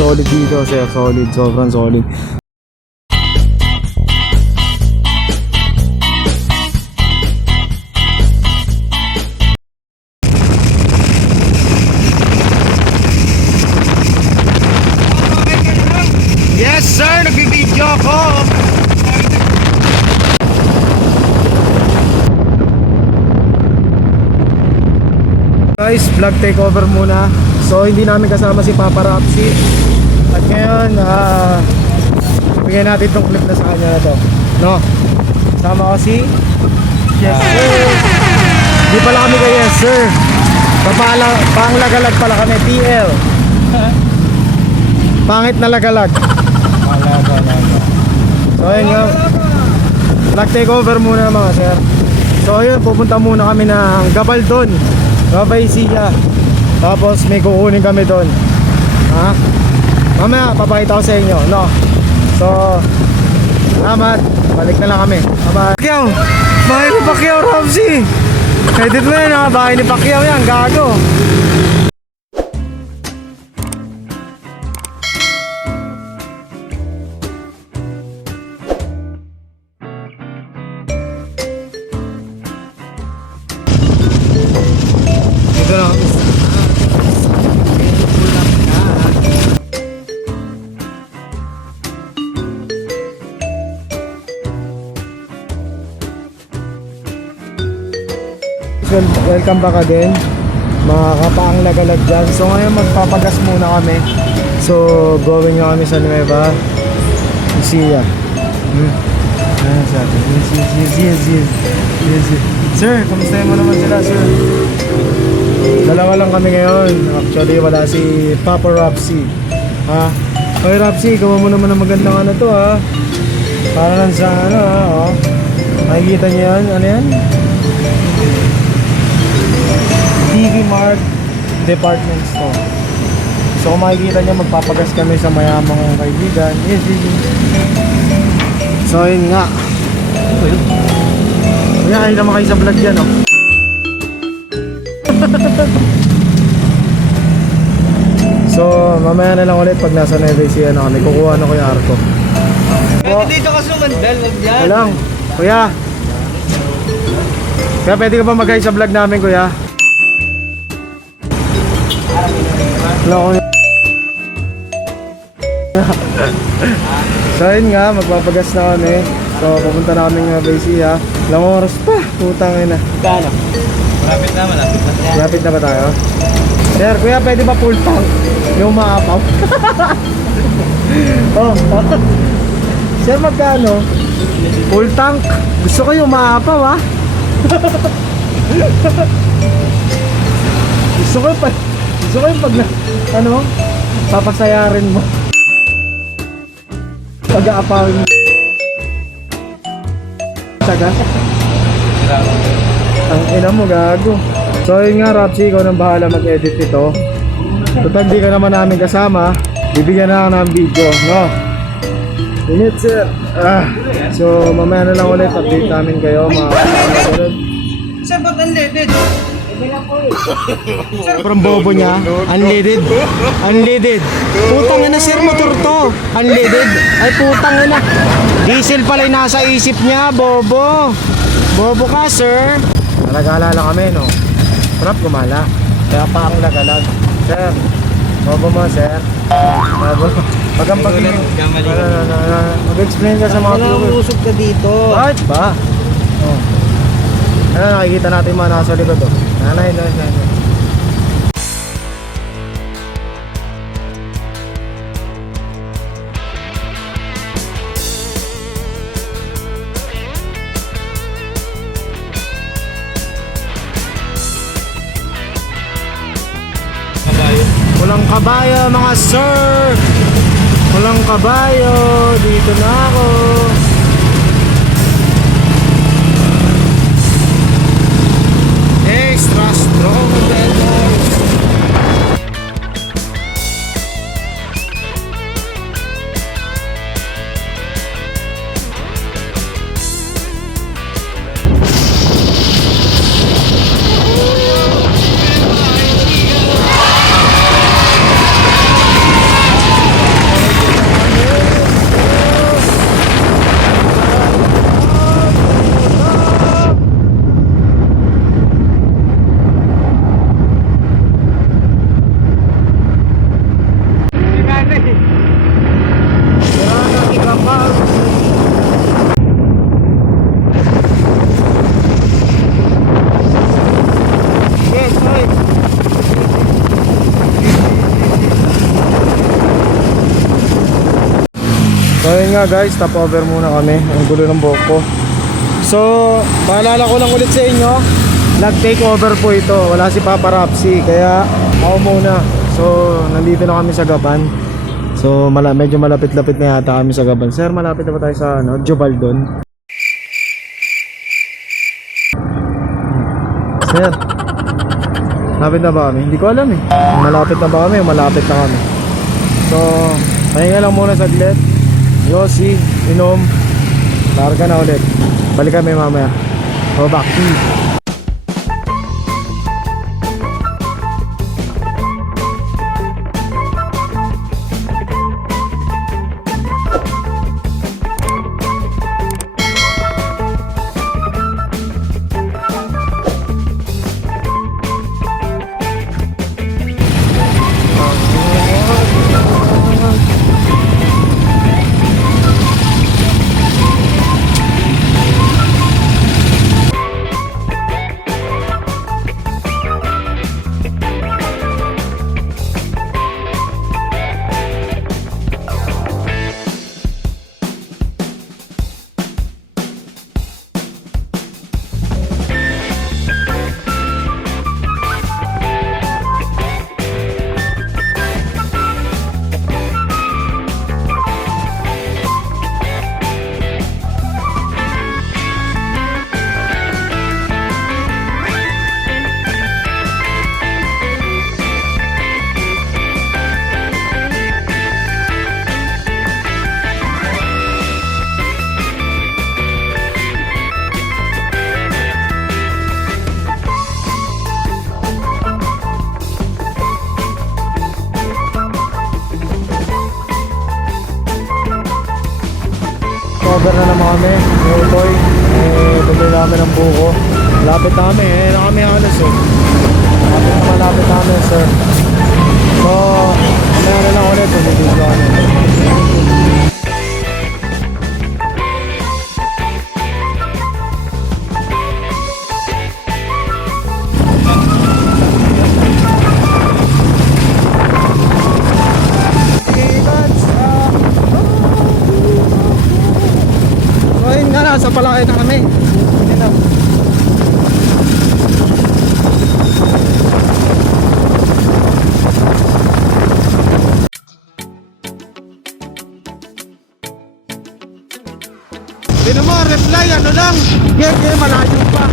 solid dito, sir. Solid, sobrang solid. Yes sir, nagbibideo ako. Guys, vlog takeover muna. So hindi namin kasama si Papa Rapsi. At ngayon, bigyan natin tong clip na sa kanya na to. No? Sama ko si Yes Sir. Hindi pala kami kay Yes Sir. Panglagalag pala kami, TL. Pangit na lagalag. So ayun nga, vlog takeover muna mga sir. So ayun, pupunta muna kami ng Gabaldon, Nueva Ecija. Tapos may kukunin kami doon. Ha? Mamaya papakita ko sa inyo, no? So salamat, balik na lang kami. Bye-bye. Pacquiao! Bahay ni Pacquiao, Ramsey! Edit mo yan ha, bahay ni Pacquiao yan, gago. Ito na. Welcome back again, mga kapaang lagalag dyan. So ngayon magpapagas muna kami. So going nga kami sa Nueva Ecija. Ayan sa atin. Yes. Sir, kamusta mo naman sila sir? Dalawa lang kami ngayon. Actually wala si Papa Rapsi. Ha? Okay Rapsi, gawa mo naman ang magandang ano to ha. Para lang sa ano ha. Oh. Makikita niyo yan? Ano yan? TV Mart Department Store. So kung makikita nyo, magpapagas kami sa mayamang kaibigan. Yes. So yun nga. Kaya kayo naman kayo sa vlog yan oh. So mamaya na lang ulit pag nasa Nueva Ecija na kami. Kukuha na ko yung arko. Pwede dito ka sumandal, wag yan. Walang. Kuya, pwede ka ba mag-hi sa vlog namin kuya? Hello. So yun nga, magpapagas na kami. So pupunta na kami ng Ecija. Ilang oras pa, putang ina. Gano? Malapit na. Lapit na ba tayo? Sir, kuya pwede ba full tank? Yung maapaw. Oh. Sir, magkano? Full tank. Gusto ko yung maapaw ha. Gusto ko yung pag ano, papasayarin mo. Pag-aapawin mo. Saga. Ang ina mo, gago. So yun nga, Rapsi, ikaw nang bahala mag-edit nito. Total di ka naman namin kasama, bibigyan na lang ng video, no? Init, sir. So mamaya na lang ulit, update namin kayo, mga kasunod. Sir, ba't unleaded? From bobo niya, unleaded. Putang ina sir, motor to. Unleaded. Ay putang ina. Diesel pala yung nasa isip niya, bobo. Bobo ka sir. Nag-aalala kami no. Prap gumala. Kaya pa ang lagalag. Sir, bobo mo sir. Bobo. Pag ang pagiging mag-explain ka sa mga viewers. Usog ka dito. Bakit ba? Oh. Ano nakikita natin mga nasa likod oh. Nanay. Walang kabayo mga sir. Walang kabayo. Dito na ako. Extra strong pedals. So yun nga guys, stop over muna kami. Ang gulo ng buhok ko. So, paalala ko lang ulit sa inyo, nag-take over po ito. Wala si Papa Rapsi, kaya ako muna. So, nandito na kami sa Gaban. So, medyo malapit-lapit na yata kami sa Gaban. Sir, malapit na ba tayo sa Jobaldon? Sir, malapit na ba kami? Hindi ko alam eh. Malapit na ba kami o malapit na kami? So, pahinga lang muna saglit. Yossi, inom. Larga na ulit. Balik kami mamaya. So, back to you. Cover na naman kami, hey boy. Bumili namin ng buko. Malapit na kami, na kami halos eh. Malapit na kami sir. So, mamaya na lang ulit, bumibigyan kami. Sa palakay na kami. Yun na. Hindi mo reply, ano lang. Gege, malayo pa.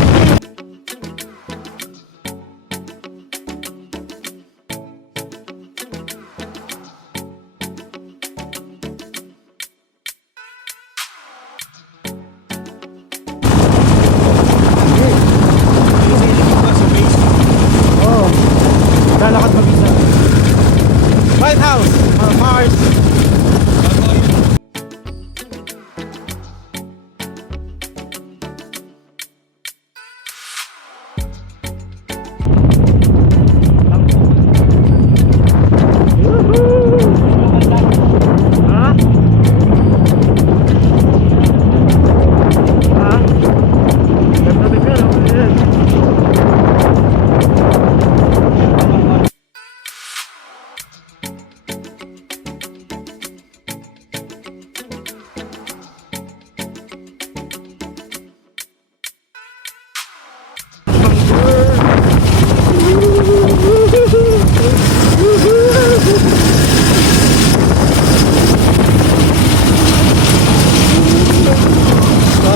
Lalakad mag-isa. White House or Mars.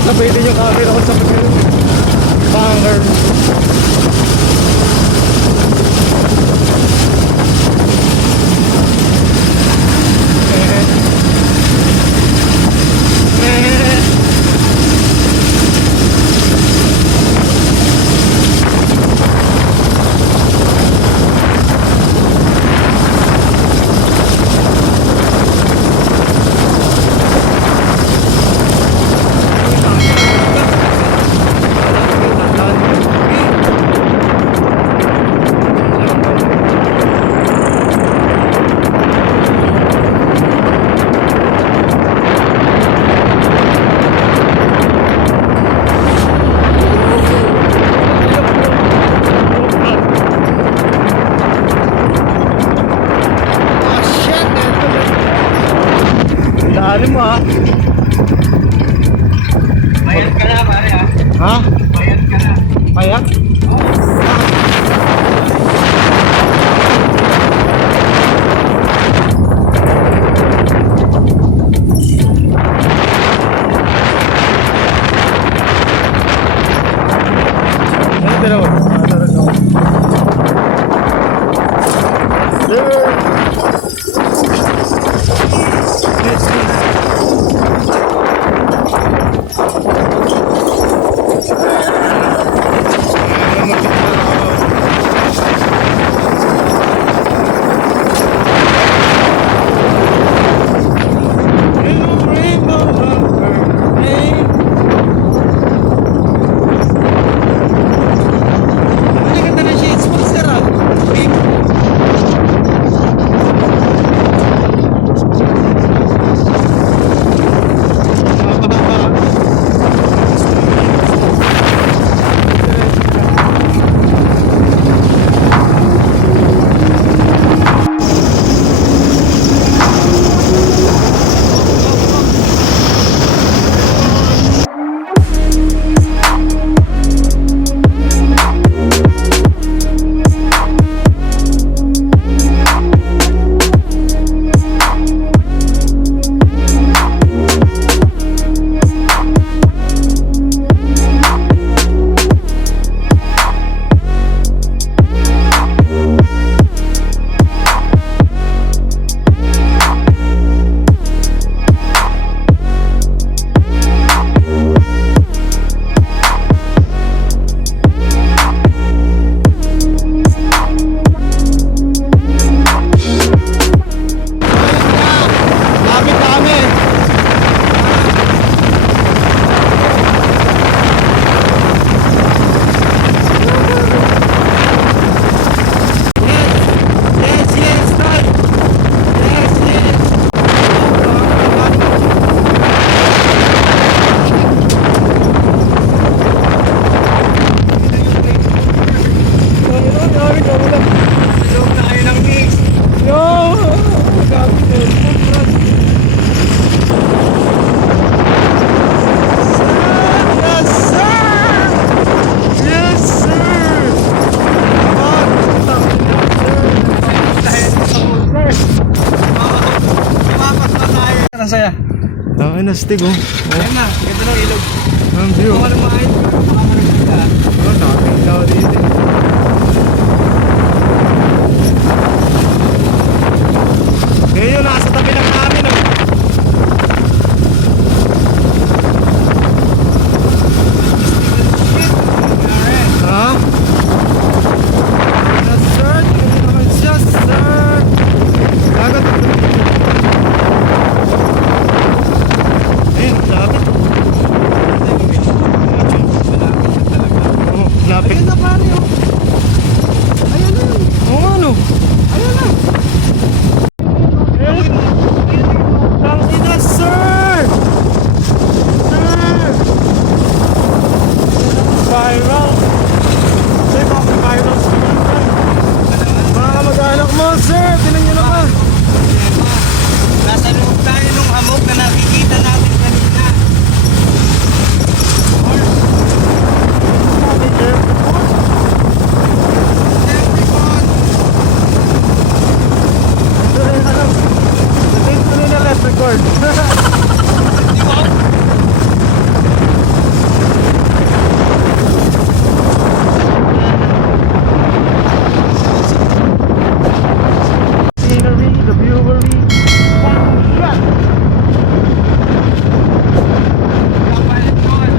Sabay din yung camera ko sa banger. Dali mo ha. Bayad ka na, pare ha? Ha? Bayad ka na. Payat? Ang ganda ng shades mo, sir ha? Lapit na kami. Yes, yes, Toy. Yes, yes. Loob na kayo ng mix. Yo! Yes, sir! Yes, sir! Tumakas na tayo. Ang saya. Tangin na stig oh. Ayun na, ganda ng ilog. Ang view. Kung anong maayos ka, baka marunong ka. Oh, nakakita ko dito. Ngayon yung nasa tabi lang namin oh. Ha? Yes sir, yes sir. Agad. Ayun, lapit. Oh, lapit. Ayun na pare oh. Ayun na. Oo ano? Ayun na. Ayun. Tangina sir! Sir! Viral! Sir, bakit viral sa mga kamag-anak mo, sir! Tinan nyo naman! Nasa loob tayo nung hamog na nakikita natin kanina. Everyone! Tuloy na let's record. Di ba? Scenery, the viewery. One shot! Kapalit doon.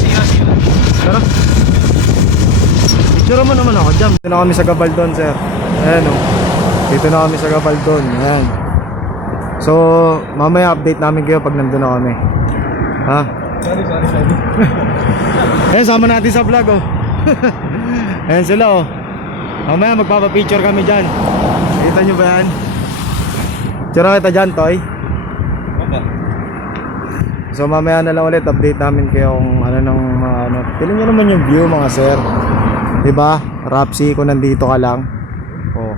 Sino? Tara. Picture mo naman ako dyan. Dito na kami sa Gabaldon, sir. Ayan o. Dito na kami sa Gabaldon. Ayan. So, mamaya update namin kayo pag nandun na kami. Ha? Sorry. Ayan, sama natin sa vlog oh. Ayan sila oh. Mamaya magpapapicture kami dyan. Kita nyo ba yan? Picture kita dyan, Toy. So mamaya na lang ulit update namin kayo kung ano ng mga ano. Tingnan nyo naman yung view mga sir. Diba? Rapsi kung nandito ka lang. Oh.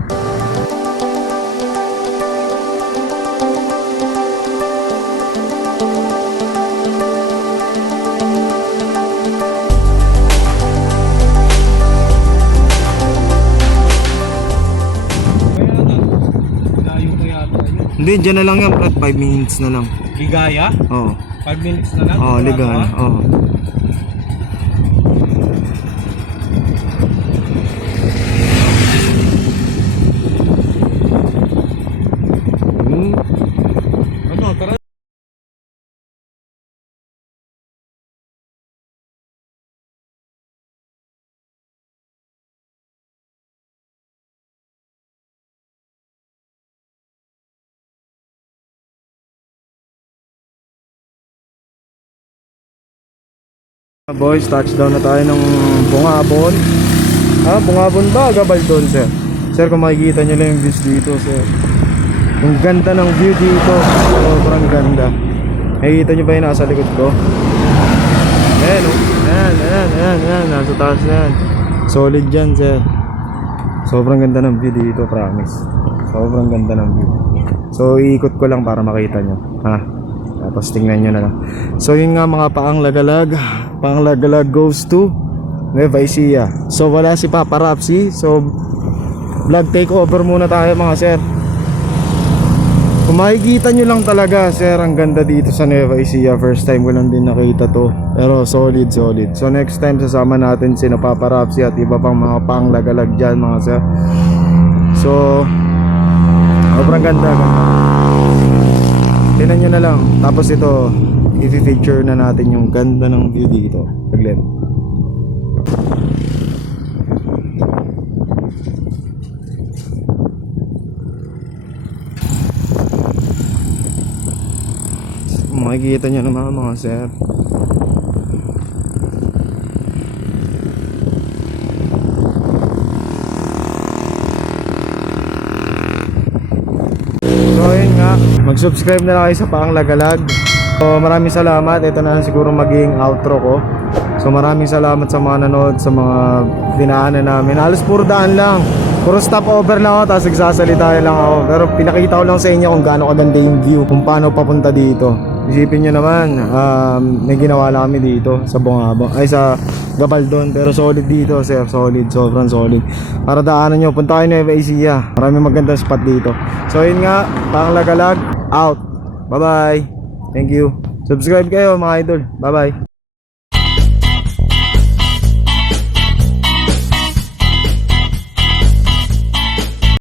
Hindi, dyan na lang yan, Brad. 5 minutes na lang. Ligaya? Oo. 5 minutes na lang? Oo, legal. Oo. Ano, tara. Boys, touchdown na tayo ng Bungabon. Bungabon ba? Gabaldon, sir. Sir, kung makikita nyo lang yung views dito, sir. Ang ganda ng view dito. Sobrang ganda. Nakikita nyo ba yung nasa likod ko? Ayan, oh. Ayan. Nasa taas na yan. Solid dyan, sir. Sobrang ganda ng view dito, promise. Sobrang ganda ng view. So, iikot ko lang para makita nyo. Tapos tingnan nyo na lang. So yun nga mga paang lagalag. Paang lagalag goes to Nueva Ecija. So wala si Papa Rapsi. So vlog takeover muna tayo mga sir. Kung makikita nyo lang talaga sir, ang ganda dito sa Nueva Ecija. First time ko lang din nakita to. Pero solid. So next time sasama natin si Papa Rapsi at iba pang mga paang lagalag dyan mga sir. So sobrang ganda. Tingnan nyo na lang. Tapos ito, i-feature na natin yung ganda ng view dito. Saglit. Makikita nyo naman mga sir. So ayun nga, mag-subscribe na lang kayo sa Paang Lagalag. So maraming salamat. Ito na siguro maging outro ko. So maraming salamat sa mga nanood, sa mga dinaanan namin. Halos puro daan lang. Puro stopover lang ako, tapos nagsasalita lang ako. Pero pinakita ko lang sa inyo kung gaano kaganda yung view, kung paano papunta dito. Isipin nyo naman, may ginawa lang kami dito sa Bungabon, ay sa Gabaldon. Pero solid dito sir, solid, sobrang solid. Para daanan nyo, punta kayo Nueva Ecija. Maraming magandang spot dito. So yun nga, Paang Lagalag, out. Bye bye. Thank you. Subscribe kayo mga idol. Bye bye.